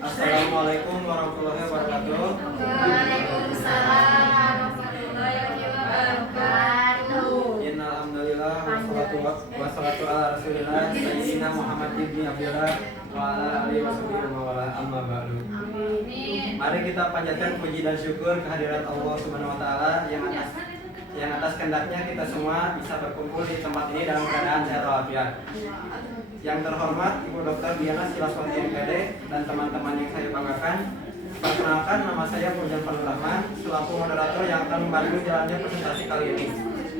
Assalamualaikum warahmatullahi wabarakatuh. Waalaikumsalam warahmatullahi wabarakatuh. Innal hamdalillah wassalatu ala Rasulillah sayyidina Muhammad ibn Abdullah wa ala alihi washabihi wa ala amma ba'du. Mari kita panjatkan puji dan syukur kehadirat Allah Subhanahu wa taala yang atas kehendaknya kita semua bisa berkumpul di tempat ini dalam keadaan sehat walafiat. Yang terhormat Ibu Dr. Diana Silaswati MPD dan teman-teman yang saya banggakan, perkenalkan, nama saya Purjan Fadlur Rahman selaku moderator yang akan membantu jalannya presentasi kali ini.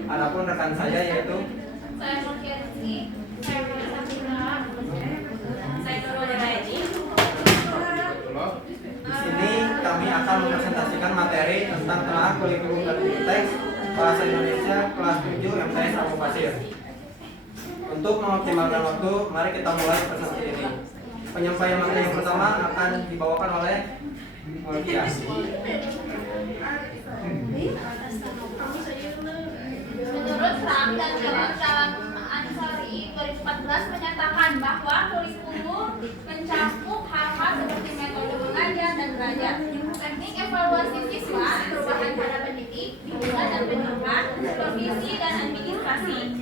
Adapun rekan saya yaitu Saya Nurkianti, saya Nurkianti, saya Nurkianti. Di sini kami akan mempresentasikan materi tentang telah kurikulum dan teks Bahasa Indonesia kelas 7 MTS Abu Pasir. Untuk mengoptimalkan waktu, mari kita mulai presentasi ini. Penyampaian materi yang pertama akan dibawakan oleh Mulkia. Menurut Ram dan Jalan Ansari 2014 menyatakan bahwa kurikulum mencakup hal-hal seperti metode mengajar dan belajar, teknik evaluasi siswa, perubahan cara pendidik, bimbingan dan pendidikan, supervisi dan administrasi,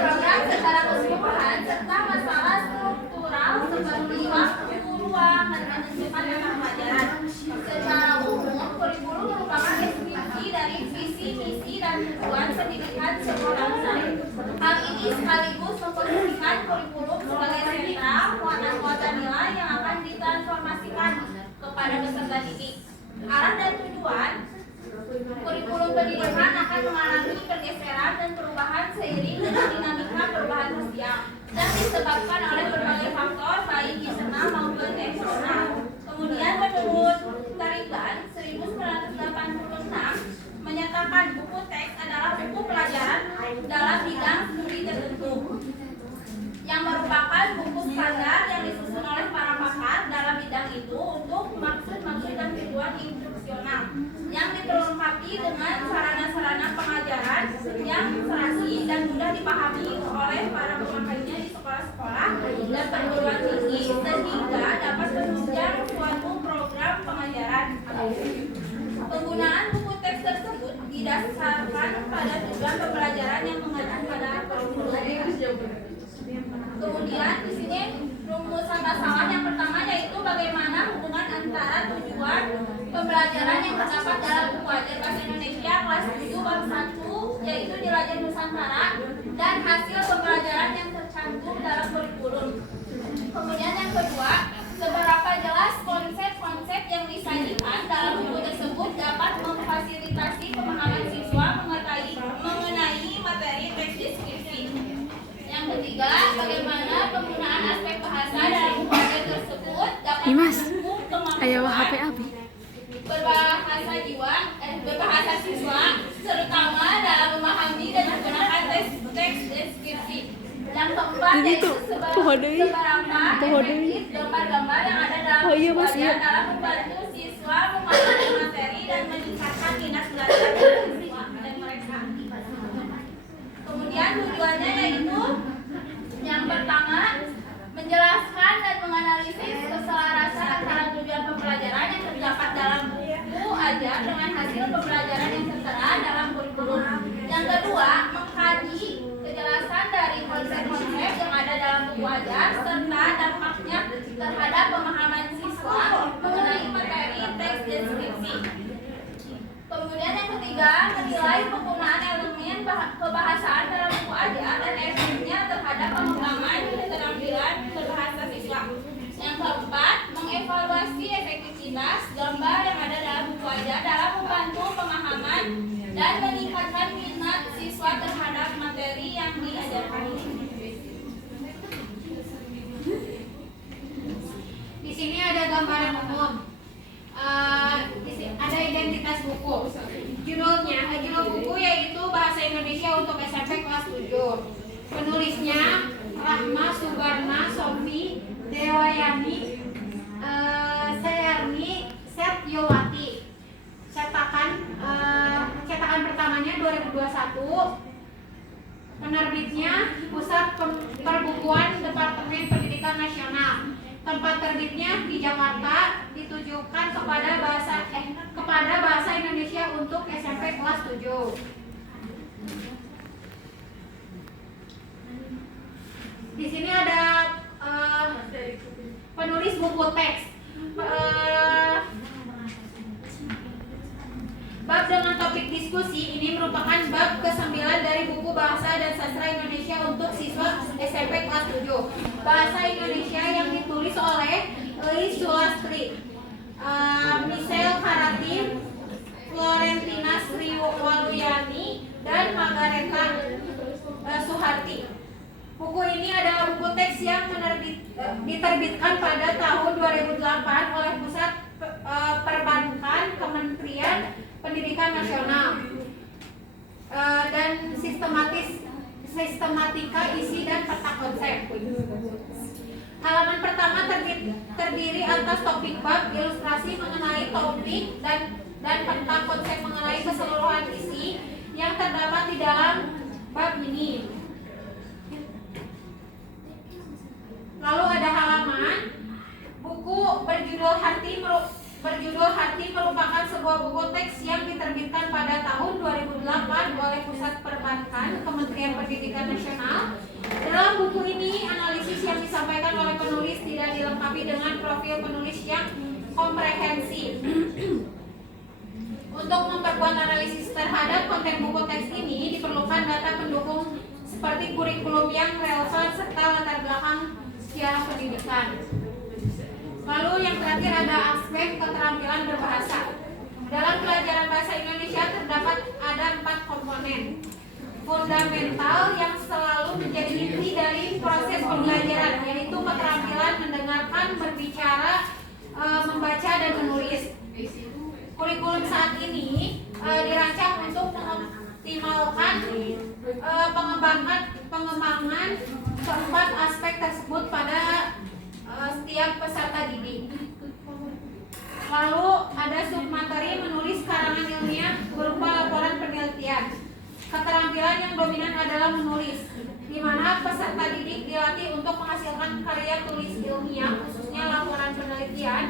program secara keseluruhan serta masalah struktural seperti waktu, ruang, dan menentukan tema pelajaran. Secara umum, kurikulum merupakan deskripsi dari visi, misi, dan tujuan pendidikan sebuah bangsa. Hal ini sekaligus memposisikan kurikulum sebagai sentral muatan-muatan nilai yang akan ditransformasikan kepada peserta didik. Arah dan tujuan kurikulum pendidikan akan mengalami pergeseran dan perubahan seiring dengan dinamika perubahan sosial dan disebabkan oleh berbagai faktor baik internal maupun eksternal. Kemudian menurut Tarigan 1986 menyatakan buku teks adalah buku pelajaran dalam bidang studi tertentu yang merupakan buku standar yang disusun oleh para pakar dalam bidang itu untuk maksud-maksud dan tujuan instruksional yang diperlengkapi dengan sarana-sarana pengajaran yang serasi dan mudah dipahami oleh para pemakainya di sekolah-sekolah dan perguruan tinggi sehingga dapat menunjang suatu program pengajaran. Penggunaan buku teks tersebut didasarkan pada tujuan pembelajaran yang mengacu pada kurikulum. Kemudian di sini rumusan masalah yang pertama yaitu bagaimana hubungan antara tujuan pembelajaran yang terdapat dalam buku ajar bahasa Indonesia kelas 7 bab 1 yaitu Jelajah Nusantara dan hasil pembelajaran yang tercantum dalam kurikulum. Kemudian yang kedua, seberapa jelas konsep-konsep yang disajikan dalam buku tersebut dapat memfasilitasi pemahaman siswa mengenai materi teks deskripsi. Yang ketiga, bagaimana penggunaan aspek bahasa dalam buku ajar tersebut dapat mendukung kemampuan berbahasa siswa, terutama dalam memahami dan menggunakan teks deskripsi. Yang keempat yaitu seberapa efektif gambar-gambar yang ada dalam buku ajar dalam membantu siswa memahami materi dan meningkatkan minat belajar siswa dan mereka. Kemudian tujuannya yaitu yang pertama menjelaskan dan menganalisis keselarasan antara tujuan pembelajaran yang terdapat dalam buku ajar dengan hasil pembelajaran yang tertera dalam kurikulum. Yang kedua, mengkaji kejelasan dari konsep-konsep yang ada dalam buku ajar serta dampaknya terhadap pemahaman siswa mengenai materi teks deskripsi. Kemudian yang ketiga, menilai penggunaan elemen kebahasaan dalam buku ajar dan efeknya terhadap pengembangan keterampilan berbahasa siswa. Yang keempat, mengevaluasi efektivitas gambar yang ada dalam buku ajar dalam membantu pemahaman dan meningkatkan minat siswa terhadap materi yang diajarkan. Di sini ada gambaran umum. Ada identitas buku. Judul buku yaitu Bahasa Indonesia untuk SMP kelas 7. Penulisnya Rahma Subarna Sofi Dewayani Seherni Setyowati. Cetakan pertamanya 2021. Penerbitnya Pusat Perbukuan Departemen Pendidikan Nasional. Tempat terbitnya di Jakarta, ditujukan kepada bahasa Indonesia untuk SMP kelas 7. Di sini ada penulis buku teks. Bab dengan topik diskusi ini merupakan bab ke-9 dari buku Bahasa dan Sastra Indonesia untuk siswa SMP kelas 7. Bahasa Indonesia yang ditulis oleh Elis Sulastri, Michelle Karatin, Florentina Sriwaluyani, dan Margareta Suharti. Buku ini adalah buku teks yang diterbitkan pada tahun 2008 oleh Pusat Perbankan Kementerian Pendidikan Nasional, dan sistematika isi dan peta konsep. Halaman pertama terdiri atas topik bab, ilustrasi mengenai topik, dan peta konsep mengenai keseluruhan isi yang terdapat di dalam bab ini. Lalu ada halaman. Buku berjudul Harti merupakan sebuah buku teks yang diterbitkan pada tahun 2008 oleh Pusat Perbankan Kementerian Pendidikan Nasional. Dalam buku ini, analisis yang disampaikan oleh penulis tidak dilengkapi dengan profil penulis yang komprehensif. Untuk memperkuat analisis terhadap konten buku teks ini, diperlukan data pendukung seperti kurikulum yang relevan serta latar belakang sejarah pendidikan. Lalu yang terakhir ada aspek keterampilan berbahasa. Dalam pelajaran bahasa Indonesia terdapat ada 4 komponen fundamental yang selalu menjadi inti dari proses pembelajaran, yaitu keterampilan mendengarkan, berbicara, membaca, dan menulis. Kurikulum saat ini dirancang untuk mengoptimalkan pengembangan keempat aspek tersebut pada setiap peserta didik. Lalu ada submateri menulis karangan ilmiah berupa laporan penelitian. Keterampilan yang dominan adalah menulis, di mana peserta didik dilatih untuk menghasilkan karya tulis ilmiah, khususnya laporan penelitian.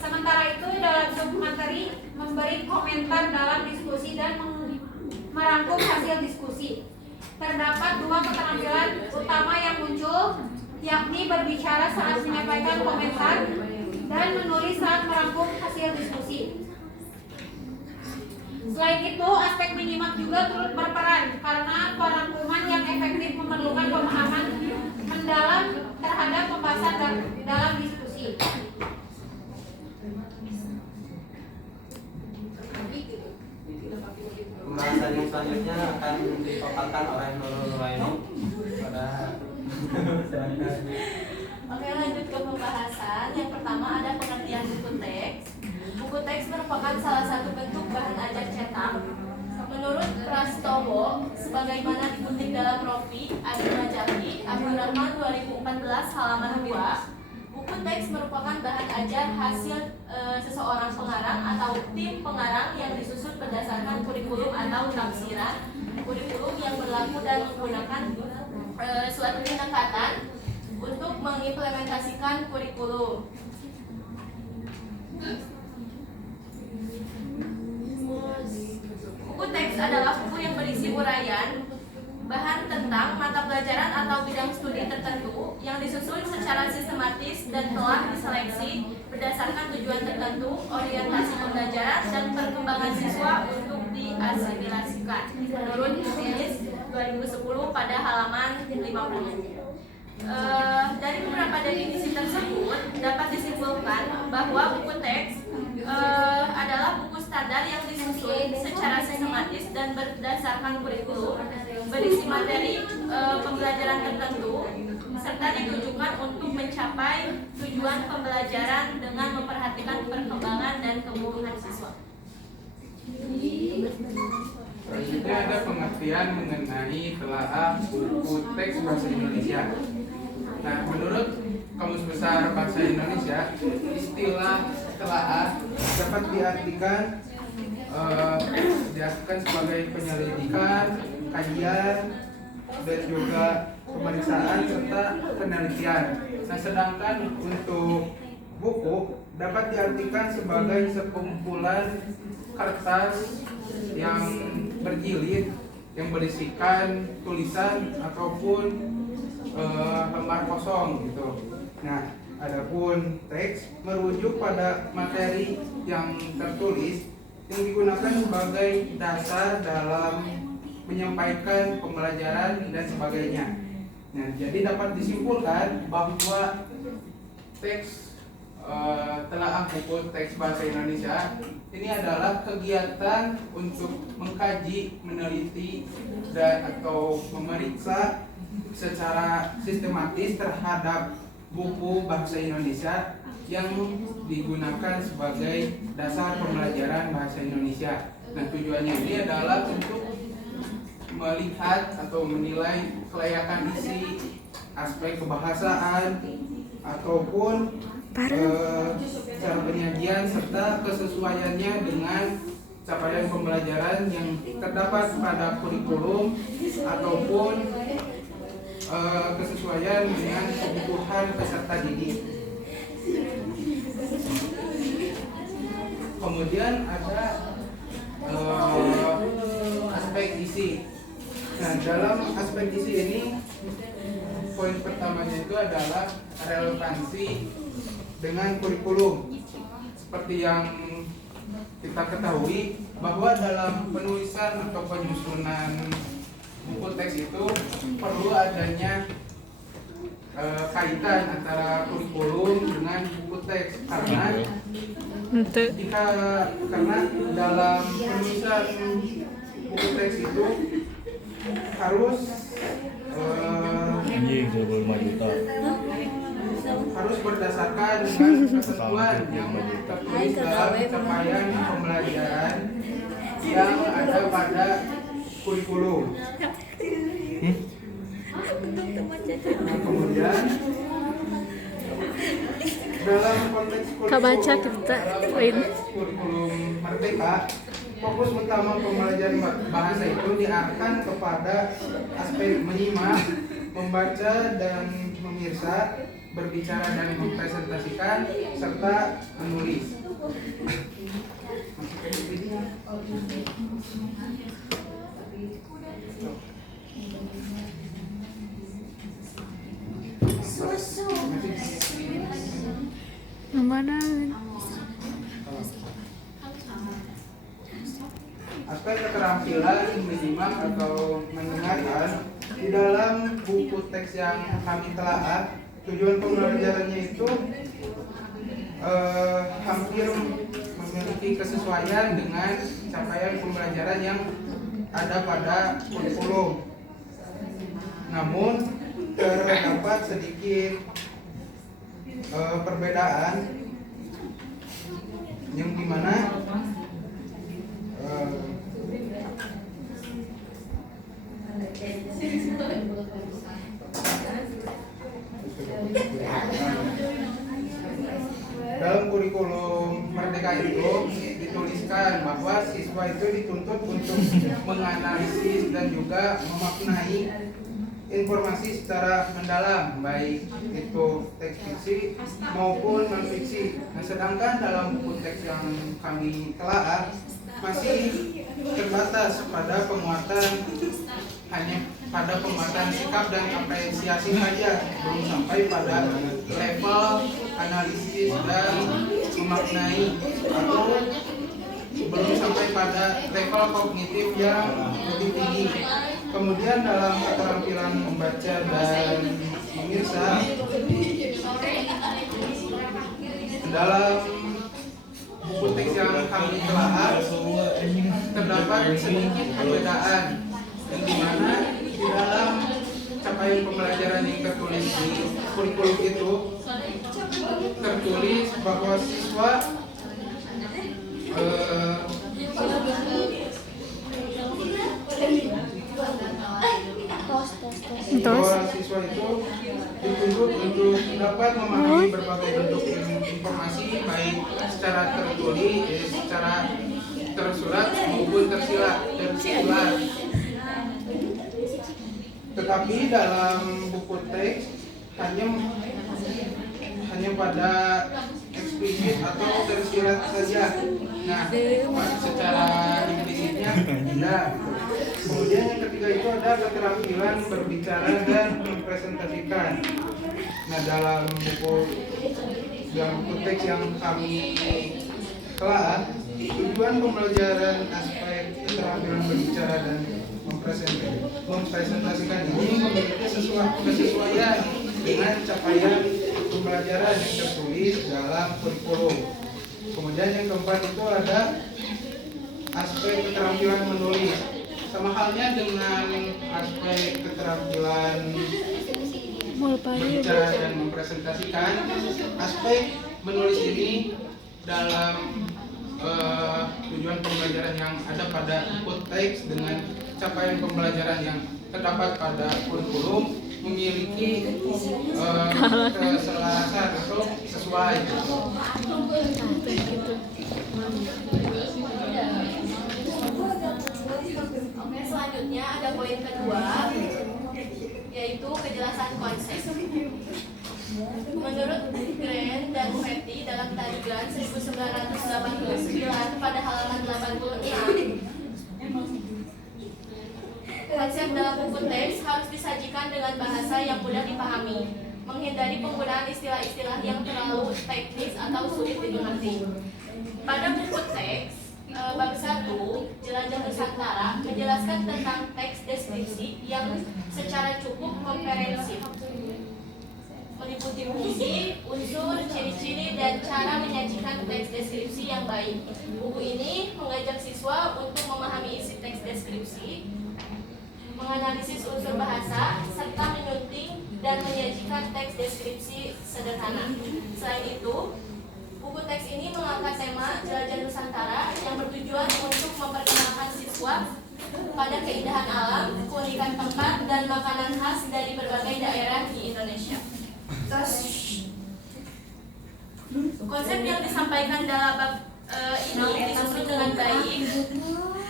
Sementara itu dalam submateri memberi komentar dalam diskusi dan merangkum hasil diskusi. Terdapat 2 keterampilan utama yang muncul, yakni berbicara saat menyampaikan komentar dan menulis saat merangkum hasil diskusi. Selain itu, aspek menyimak juga turut berperan karena perangkuman yang efektif memerlukan pemahaman mendalam terhadap pembahasan dalam diskusi. Pembahasan yang selanjutnya akan dipaparkan oleh Nurul Nuraini pada Oke, lanjut ke pembahasan. Yang pertama ada pengertian buku teks. Buku teks merupakan salah satu bentuk bahan ajar cetak. Menurut Prastowo, sebagaimana dikutip dalam Rofi Adi Majaki, Abdurrahman 2014 halaman 2, buku teks merupakan bahan ajar hasil seseorang pengarang atau tim pengarang yang disusun berdasarkan kurikulum atau tafsiran kurikulum yang berlaku dan menggunakan suatu pendekatan untuk mengimplementasikan kurikulum. Buku teks adalah buku yang berisi uraian bahan tentang mata pelajaran atau bidang studi tertentu yang disusun secara sistematis dan telah diseleksi berdasarkan tujuan tertentu, orientasi pembelajaran, dan perkembangan siswa untuk diasimilasikan. Menurut Rilis 2010 pada halaman 50. Dari beberapa definisi tersebut dapat disimpulkan bahwa buku teks adalah buku standar yang disusun secara sistematis dan berdasarkan kurikulum, berisi materi pembelajaran tertentu, serta ditujukan untuk mencapai tujuan pembelajaran dengan memperhatikan perkembangan dan kebutuhan siswa. Selanjutnya ada pengertian mengenai telaah buku teks bahasa Indonesia. Nah, menurut Kamus Besar Bahasa Indonesia, istilah telaah dapat diartikan sebagai penyelidikan, kajian, dan juga pemeriksaan serta penelitian. Nah, sedangkan untuk buku dapat diartikan sebagai sekumpulan kertas yang berjilid yang berisikan tulisan ataupun lembar kosong gitu. Nah, adapun teks merujuk pada materi yang tertulis yang digunakan sebagai dasar dalam menyampaikan pembelajaran dan sebagainya. Nah, jadi dapat disimpulkan bahwa teks telaah buku teks bahasa Indonesia ini adalah kegiatan untuk mengkaji, meneliti, dan atau memeriksa secara sistematis terhadap buku bahasa Indonesia yang digunakan sebagai dasar pembelajaran bahasa Indonesia. Nah, tujuannya ini adalah untuk melihat atau menilai kelayakan isi, aspek kebahasaan, ataupun cara penyajian serta kesesuaiannya dengan capaian pembelajaran yang terdapat pada kurikulum ataupun kesesuaian dengan kebutuhan peserta didik. Kemudian ada aspek isi. Nah, dalam aspek isi ini poin pertamanya itu adalah relevansi dengan kurikulum. Seperti yang kita ketahui bahwa dalam penulisan atau penyusunan buku teks itu perlu adanya kaitan antara kurikulum dengan buku teks karena dalam penulisan buku teks itu harus harus berdasarkan dengan ketentuan yang tertulis dalam capaian pembelajaran yang ada pada kurikulum. Kemudian dalam konteks kurikulum Merdeka, fokus utama pembelajaran bahasa itu diarahkan kepada aspek menyimak, membaca dan memirsa, berbicara dan mempresentasikan, serta menulis. Aspek keterampilan menyimak atau mendengarkan di dalam buku teks yang kami telaah, tujuan pembelajarannya itu hampir memiliki kesesuaian dengan capaian pembelajaran yang ada pada kurikulum. Namun terdapat sedikit perbedaan yang dimana dalam kurikulum Merdeka itu dituliskan bahwa siswa itu dituntut untuk menganalisis dan juga memaknai informasi secara mendalam, baik itu teks fiksi maupun non fiksi. Nah, sedangkan dalam buku teks yang kami telaah masih terbatas pada penguatan, hanya pada penguatan sikap dan apresiasi saja, belum sampai pada level analisis dan memaknai, atau belum sampai pada level kognitif yang lebih tinggi. Kemudian dalam keterampilan membaca dan memirsa, dalam buku teks yang kami telaah terdapat sedikit perbedaan, yang dimana di dalam capaian pembelajaran yang tertulis di kurikulum itu tertulis bahwa siswa siswa itu dituntut untuk dapat memahami berbagai bentuk informasi, baik secara tertulis, secara tersurat maupun tersirat. Tetapi Tapi dalam buku teks hanya pada eksplisit atau tersirat saja. Nah, secara implisitnya tidak. Kemudian yang ketiga itu ada keterampilan berbicara dan mempresentasikan. Nah, dalam buku teks yang kami telah, tujuan pembelajaran aspek keterampilan berbicara dan mempresentasikan ini memiliki kesesuaian dengan capaian pembelajaran yang tertulis dalam kurikulum. Kemudian yang keempat itu ada aspek keterampilan menulis. Sama halnya dengan aspek keterampilan berbicara dan mempresentasikan, aspek menulis ini dalam tujuan pembelajaran yang ada pada buku teks dengan capaian pembelajaran yang terdapat pada kurikulum memiliki keselasan atau sesuai. Oke, selanjutnya ada poin kedua, yaitu kejelasan konsep. Menurut Grant dan Petty dalam Tarigan 1989 pada halaman 86, konsep dalam buku teks harus disajikan dengan bahasa yang mudah dipahami, menghindari penggunaan istilah-istilah yang terlalu teknis atau sulit dimengerti. Pada buku teks bab 1, Jelajah Nusantara menjelaskan tentang teks deskripsi yang secara cukup komprehensif, meliputi fungsi, unsur, ciri-ciri, dan cara menyajikan teks deskripsi yang baik. Buku ini mengajak siswa untuk memahami isi teks deskripsi, menganalisis unsur bahasa, serta menyunting dan menyajikan teks deskripsi sederhana. Selain itu, buku teks ini mengangkat tema Jelajah Nusantara yang bertujuan untuk memperkenalkan siswa pada keindahan alam, keunikan tempat, dan makanan khas dari berbagai daerah di Indonesia. Konsep yang disampaikan dalam bab ini disusun dengan baik,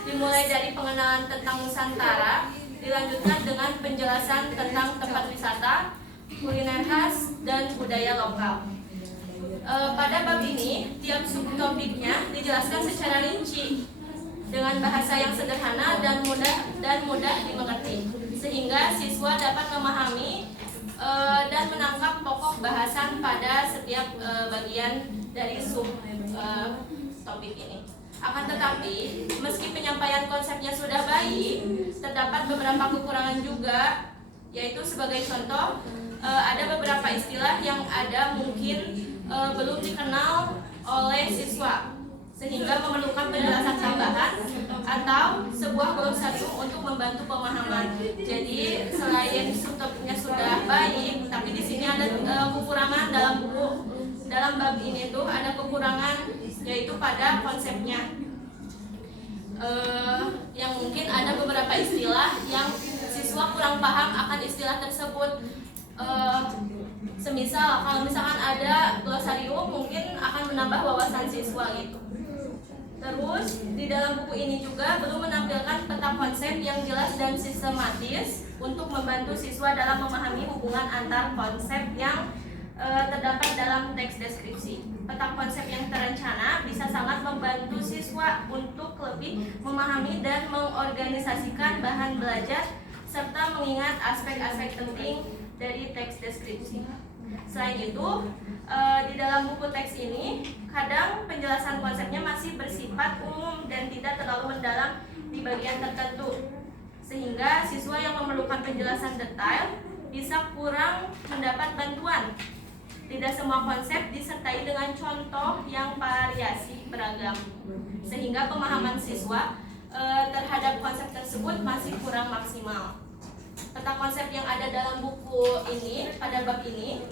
dimulai dari pengenalan tentang Nusantara, dilanjutkan dengan penjelasan tentang tempat wisata, kuliner khas, dan budaya lokal. Pada bab ini, tiap subtopiknya dijelaskan secara rinci dengan bahasa yang sederhana dan mudah dimengerti, sehingga siswa dapat memahami dan menangkap pokok bahasan pada setiap bagian dari subtopik ini. Akan tetapi, meski penyampaian konsepnya sudah baik, terdapat beberapa kekurangan juga, yaitu sebagai contoh, ada beberapa istilah yang ada mungkin belum dikenal oleh siswa, sehingga memerlukan penjelasan tambahan atau sebuah glosarium untuk membantu pemahaman. Jadi selain subtopiknya sudah baik, tapi di sini ada kekurangan dalam bab ini tuh ada kekurangan, yaitu pada konsepnya. Yang mungkin ada beberapa istilah yang siswa kurang paham akan istilah tersebut. Semisal kalau misalkan ada glosarium mungkin akan menambah wawasan siswa gitu. Terus di dalam buku ini juga belum menampilkan peta konsep yang jelas dan sistematis untuk membantu siswa dalam memahami hubungan antar konsep yang terdapat dalam teks deskripsi. Peta konsep yang terencana bisa sangat membantu siswa untuk lebih memahami dan mengorganisasikan bahan belajar serta mengingat aspek-aspek penting dari teks deskripsi. Selain itu, di dalam buku teks ini kadang penjelasan konsepnya masih bersifat umum dan tidak terlalu mendalam di bagian tertentu, sehingga siswa yang memerlukan penjelasan detail bisa kurang mendapat bantuan. Tidak semua konsep disertai dengan contoh yang variasi beragam, sehingga pemahaman siswa terhadap konsep tersebut masih kurang maksimal. Peta konsep yang ada dalam buku ini pada bab ini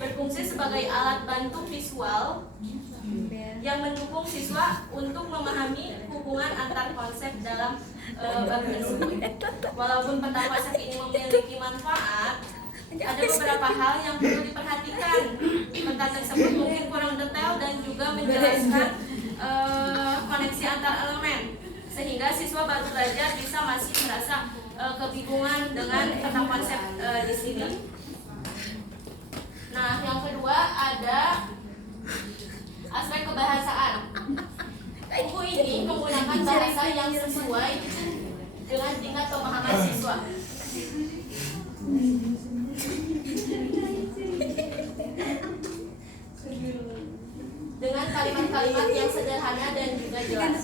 berfungsi sebagai alat bantu visual yang mendukung siswa untuk memahami hubungan antar konsep dalam bab tersebut. Walaupun peta konsep ini memiliki manfaat, ada beberapa hal yang perlu diperhatikan. Peta tersebut mungkin kurang detail dan juga menjelaskan koneksi antar elemen, sehingga siswa baru belajar bisa masih merasa kebingungan dengan tentang konsep di sini. Nah, yang kedua ada aspek kebahasaan. Buku ini menggunakan bahasa yang sesuai dengan tingkat pemahaman siswa. Dengan kalimat-kalimat yang sederhana dan juga jelas.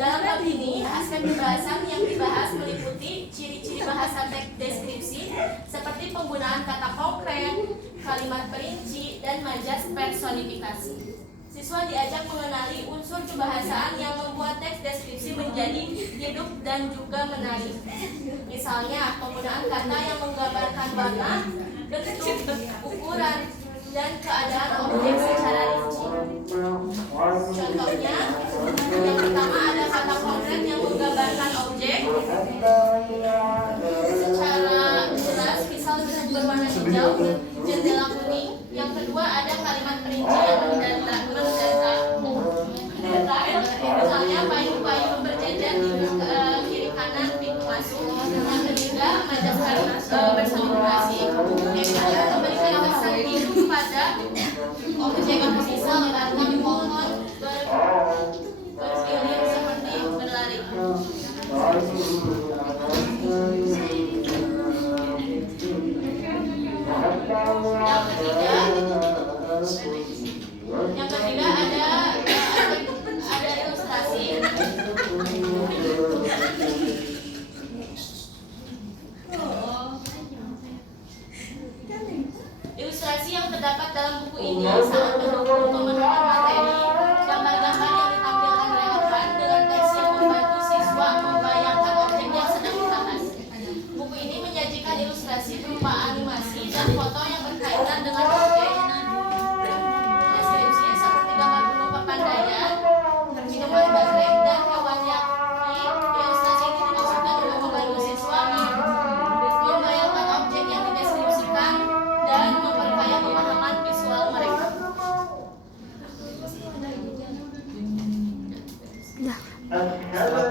Dalam bab ini, aspek pembahasan yang dibahas meliputi ciri-ciri bahasa teks deskripsi seperti penggunaan kata konkret, kalimat perinci, dan majas personifikasi. Siswa diajak mengenali unsur kebahasaan yang membuat teks deskripsi menjadi hidup dan juga menarik. Misalnya, penggunaan kata yang menggambarkan warna, bentuk, ukuran, dan keadaan objek secara rinci. Contohnya, yang pertama ada kata konkret yang menggambarkan objek secara jelas, misal bentuk berwarna hijau, jendela kuning. Yang kedua ada kalimat perinci yang misalnya payung-payung berjejer di kiri kanan pintu masuk. Yang ketiga majas personifikasi yang memberikan kesan hidup pada objek misal karena pohon bergilir seperti berlari. Yang ketiga ada ilustrasi. Ilustrasi yang terdapat dalam buku ini sangat mendukung pemahaman materi. Gambar-gambar yang ditampilkan relevan dengan teks yang membantu siswa membayangkan objek yang sedang dibahas. Buku ini menyajikan ilustrasi berupa animasi dan foto yang berkaitan dengan objek. Deskripsi seperti gambar gunung Papandayan, minuman bagrek, dan hewan yaki. Ilustrasi ini dimaksudkan untuk membantu siswa membayangkan objek yang dideskripsikan dan memperkaya pemahaman visual mereka. Setelah